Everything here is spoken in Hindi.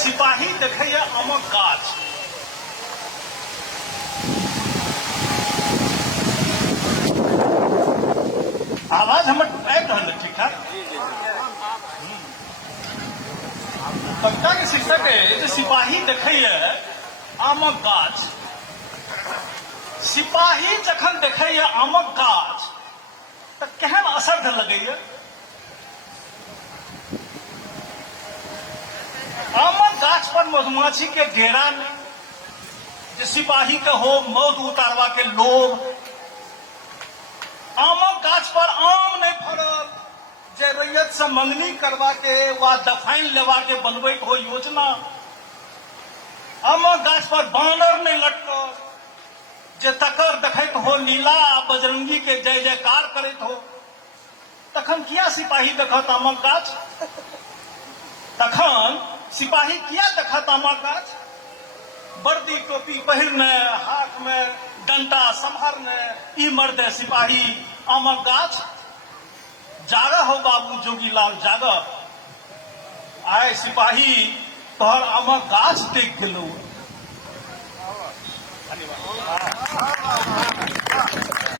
सिपाही देखैया आमक गाछ। आवाज हमर आबि रहल है ठीक ठाक? कविता के शीर्षक है सिपाही देखैया आमक गाछ। सिपाही जखन देखैया आमक गाछ तऽ केहन असर लगैया? आमक गाछ पर मधुमाछी के डेरा नहीं, जे सिपाही के हो मौत उतारवा के लोभ। आमक गाछ पर आम नहीं फड़ल, जे रैयत से मंगनी करवा के वा दफाइन लेवा के बनवे के हो योजना। आमक गाछ पर बानर नहीं लटकल, जे तकर देखे के हो नीला बजरंगी के जय जयकार करत हो। तखन किया सिपाही देखत आमक गाछ? तखन सिपाही किया देखत आमक गाछ? वर्दी टोपी पहिरने, हाथ में डंडा संभरने, ई मर्द सिपाही आमक गाछ। जागह हो बाबू जोगीलाल जागह, आय सिपाही तोहर आमक गाछ देख गेलू। धन्यवाद।